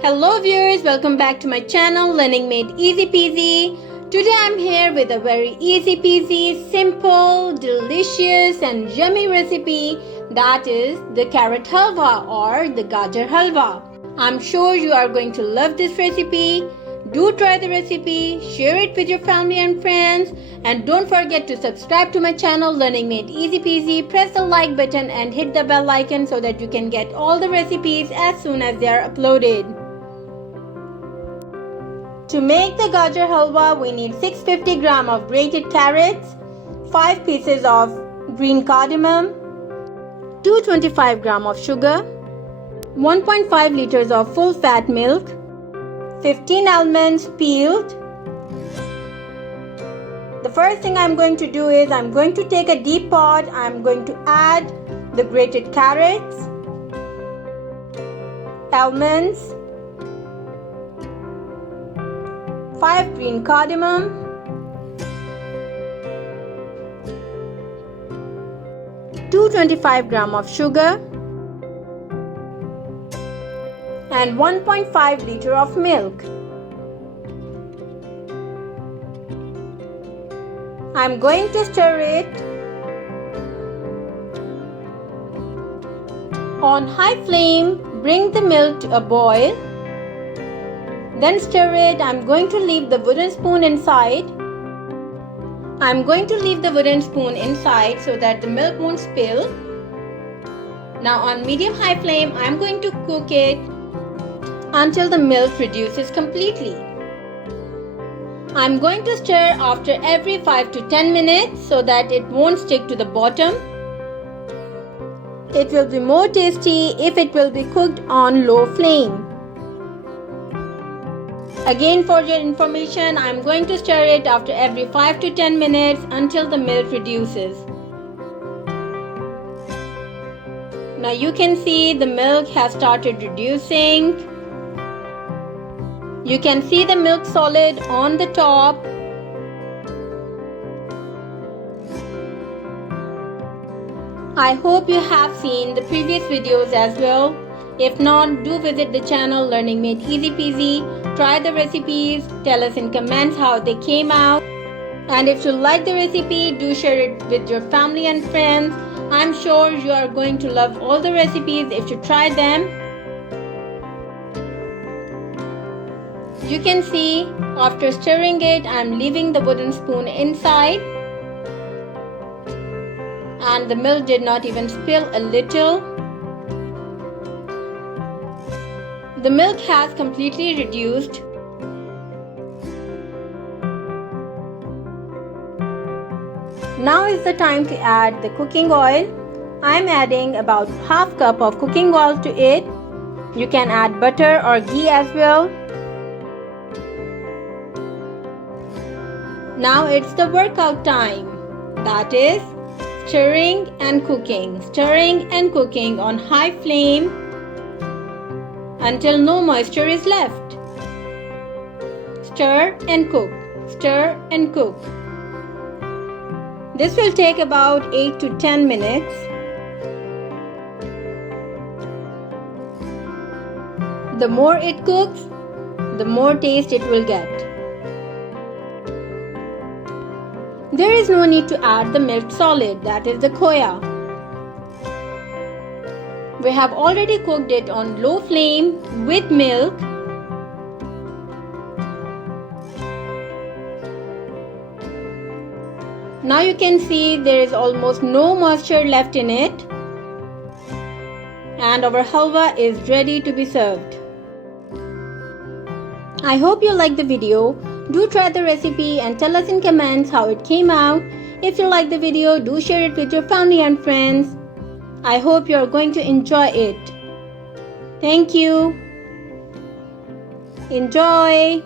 Hello viewers, welcome back to my channel Learning Made Easy Peasy. Today I'm here with a very easy peasy, simple, delicious and yummy recipe, that is the carrot halwa or the Gajar halwa. I'm sure you are going to love this recipe. Do try the recipe, share it with your family and friends, and don't forget to subscribe to my channel Learning Made Easy Peasy. Press the like button and hit the bell icon so that you can get all the recipes as soon as they are uploaded. To make the Gajar halwa, we need 650 gram of grated carrots, 5 pieces of green cardamom, 225 gram of sugar, 1.5 liters of full fat milk, 15 almonds peeled. The first thing I'm going to do is I'm going to take a deep pot. I'm going to add the grated carrots, almonds, 5 green cardamom, 225 gram of sugar, and 1.5 liter of milk. I'm going to stir it on high flame. Bring the milk to a boil. Then stir it. I'm going to leave the wooden spoon inside. So that the milk won't spill. Now on medium-high flame, I'm going to cook it until the milk reduces completely. I'm going to stir after every 5 to 10 minutes so that it won't stick to the bottom. It will be more tasty if it will be cooked on low flame. Again, for your information, I'm going to stir it after every 5 to 10 minutes until the milk reduces. Now you can see the milk has started reducing. You can see the milk solid on the top. I hope you have seen the previous videos as well. If not, do visit the channel Learning Made Easy Peasy. Try the recipes, tell us in comments how they came out. And if you like the recipe, do share it with your family and friends. I'm sure you are going to love all the recipes if you try them. You can see after stirring it, I'm leaving the wooden spoon inside. And the milk did not even spill a little. The milk has completely reduced. Now is the time to add the cooking oil. I am adding about half cup of cooking oil to it. You can add butter or ghee as well. Now it's the workout time. That is stirring and cooking on high flame until no moisture is left. Stir and cook. This will take about 8 to 10 minutes. The more it cooks, the more taste it will get. There is no need to add the milk solid, that is the khoya. We have already cooked it on low flame with milk. Now you can see there is almost no moisture left in it. And our halwa is ready to be served. I hope you liked the video. Do try the recipe and tell us in comments how it came out. If you like the video, do share it with your family and friends. I hope you are going to enjoy it. Thank you. Enjoy.